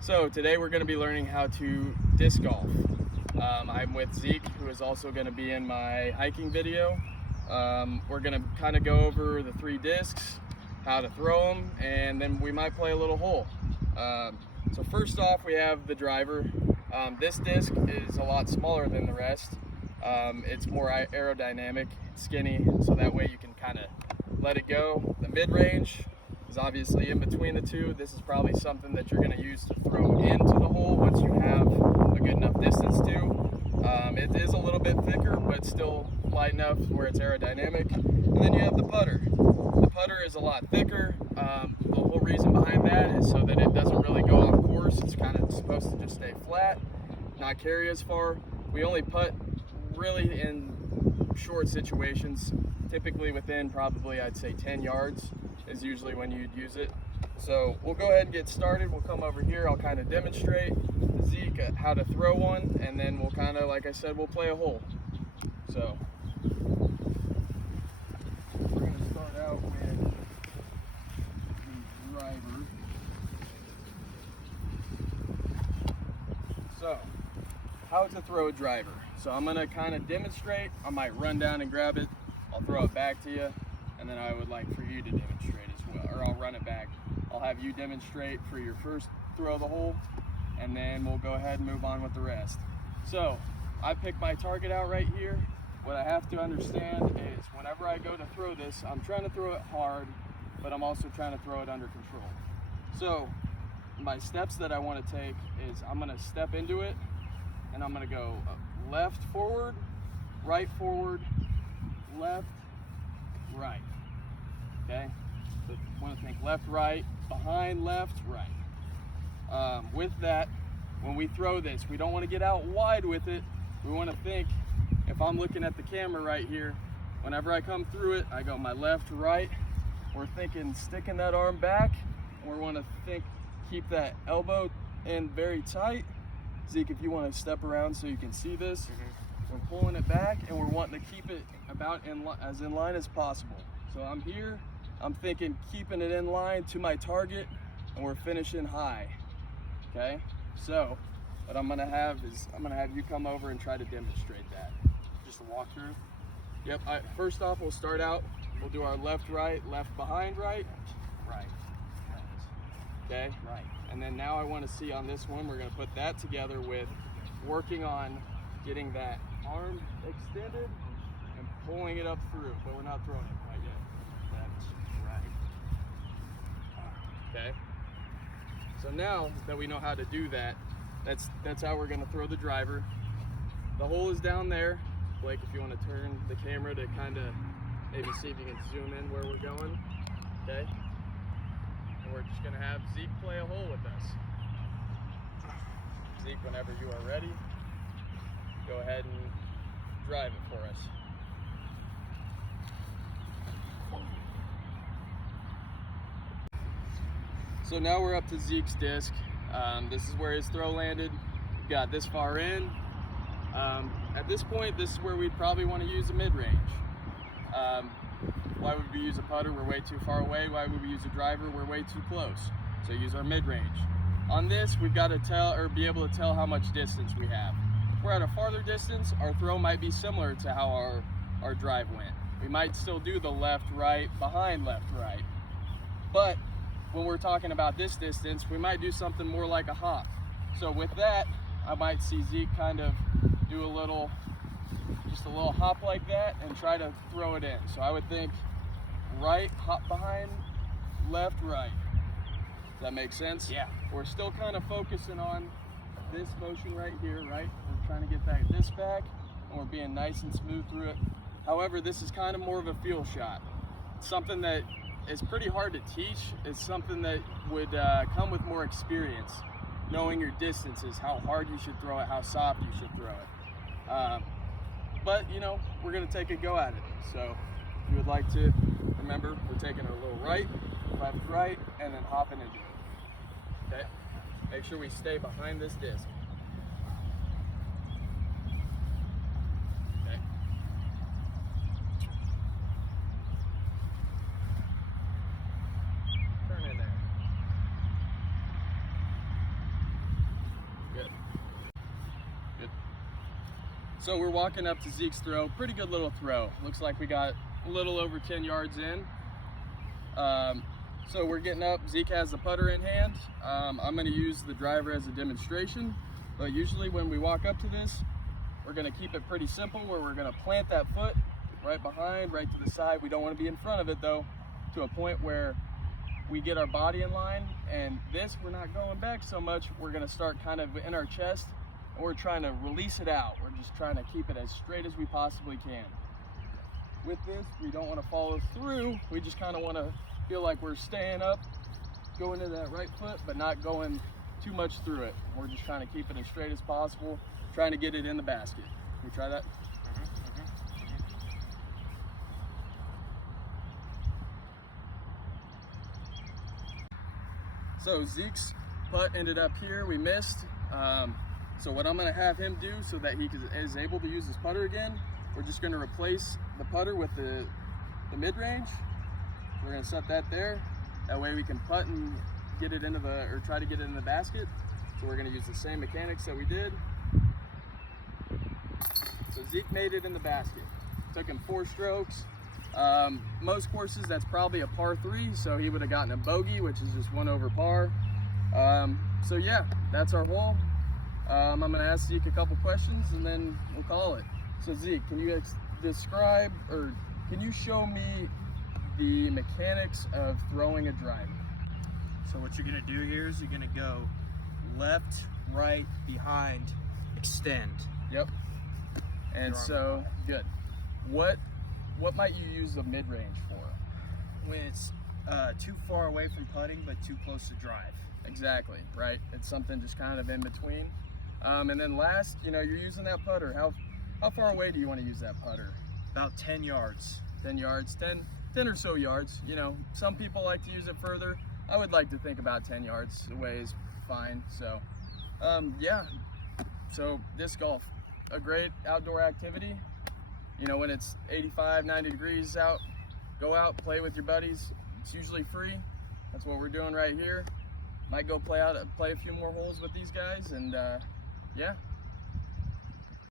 So today we're going to be learning how to disc golf. I'm with Zeke, who is also going to be in my hiking video. We're going to kind of go over the 3 discs, how to throw them, and then we might play a little hole. So first off, we have the driver. This disc is a lot smaller than the rest. It's more aerodynamic, skinny, so that way you can kind of let it go. The mid-range is obviously in between the two. This is probably something that you're going to use to throw into the hole once you have a good enough distance to. It is a little bit thicker, but still light enough where it's aerodynamic. And then you have the putter. The putter is a lot thicker. The whole reason behind that is so that it doesn't really go off course. It's kind of supposed to just stay flat, not carry as far. We only putt really in short situations, typically within probably, I'd say, 10 yards is usually when you'd use it. So we'll go ahead and get started. We'll come over here. I'll kind of demonstrate to Zeke how to throw one, and then we'll kind of, like I said, we'll play a hole. So we're going to start out with the driver. So how to throw a driver. So I'm going to kind of demonstrate. I might run down and grab it. I'll throw it back to you, and then I would like for you to demonstrate as well, or I'll run it back. I'll have you demonstrate for your first throw of the hole, and then we'll go ahead and move on with the rest. So I pick my target out right here. What I have to understand is whenever I go to throw this, I'm trying to throw it hard, but I'm also trying to throw it under control. So my steps that I want to take is I'm going to step into it, and I'm going to go left, forward, left, right. Okay? So I want to think left, right, behind, left, right. With that, when we throw this, we don't want to get out wide with it. We want to think, if I'm looking at the camera right here, whenever I come through it, I go my left, right. We're thinking sticking that arm back, and we want to think keep that elbow in very tight. Zeke, if you want to step around so you can see this, we're pulling it back, and we're wanting to keep it about as in line as possible. So I'm here, I'm thinking keeping it in line to my target, and we're finishing high. Okay, so what I'm gonna have is I'm gonna have you come over and try to demonstrate that. Just a walkthrough? Yep, first off we'll start out, we'll do our left, right, left, behind, right. Right. Okay, Right. and then now I want to see on this one, we're gonna put that together with working on getting that arm extended and pulling it up through, but we're not throwing it quite yet. That's right. Okay. So now that we know how to do that, that's how we're going to throw the driver. The hole is down there. Blake, if you want to turn the camera to kind of maybe see if you can zoom in where we're going. Okay. And we're just going to have Zeke play a hole with us. Zeke, whenever you are ready, go ahead and drive it for us. So now we're up to Zeke's disc. This is where his throw landed. Got this far in. At this point, this is where we'd probably want to use a mid-range. Why would we use a putter? We're way too far away. Why would we use a driver? We're way too close. So use our mid-range. On this, we've got to tell or be able to tell how much distance we have. If we're at a farther distance, our throw might be similar to how our drive went. We might still do the left, right, behind, left, right. But when we're talking about this distance, we might do something more like a hop. So with that, I might see Zeke kind of do just a little hop like that and try to throw it in. So I would think right, hop behind, left, right. Does that make sense? Yeah. We're still kind of focusing on this motion right here, right? We're trying to get this back, and we're being nice and smooth through it. However, this is kind of more of a feel shot. Something that is pretty hard to teach. It's something that would come with more experience, knowing your distances, how hard you should throw it, how soft you should throw it. But you know, we're gonna take a go at it. So if you would like to, remember, we're taking a little right, left, right, and then hopping into it. Okay? Make sure we stay behind this disc. Okay? Turn in there. So we're walking up to Zeke's throw. Pretty good little throw. Looks like we got a little over 10 yards in. So we're getting up. Zeke has the putter in hand. I'm going to use the driver as a demonstration. But usually when we walk up to this, we're going to keep it pretty simple, where we're going to plant that foot right behind, right to the side. We don't want to be in front of it though, to a point where we get our body in line. And this, we're not going back so much. We're going to start kind of in our chest, and we're trying to release it out. We're just trying to keep it as straight as we possibly can. With this, we don't want to follow through. We just kind of want to feel like we're staying up, going to that right foot, but not going too much through it. We're just trying to keep it as straight as possible, trying to get it in the basket. Can we try that? So Zeke's putt ended up here. We missed. So what I'm going to have him do so that he is able to use his putter again, we're just going to replace the putter with the mid-range. We're going to set that there. That way we can putt and get it into or try to get it in the basket. So we're going to use the same mechanics that we did. So Zeke made it in the basket. Took him 4 strokes. Most courses that's probably a par 3, so he would have gotten a bogey, which is just 1 over par. So yeah, that's our hole. I'm going to ask Zeke a couple questions and then we'll call it. So Zeke, can you describe, or can you show me the mechanics of throwing a driver? So what you're gonna do here is you're gonna go left, right, behind, extend. Yep. And so, good. What might you use the mid-range for? When it's too far away from putting but too close to drive. Exactly, right? It's something just kind of in between. And then last, you're using that putter. How far away do you want to use that putter? About 10 yards. 10 yards, 10 or so yards. Some people like to use it further. I would like to think about 10 yards away is fine. So, yeah. So disc golf, a great outdoor activity. When it's 85, 90 degrees out, go out, play with your buddies. It's usually free. That's what we're doing right here. Might go play a few more holes with these guys, and yeah,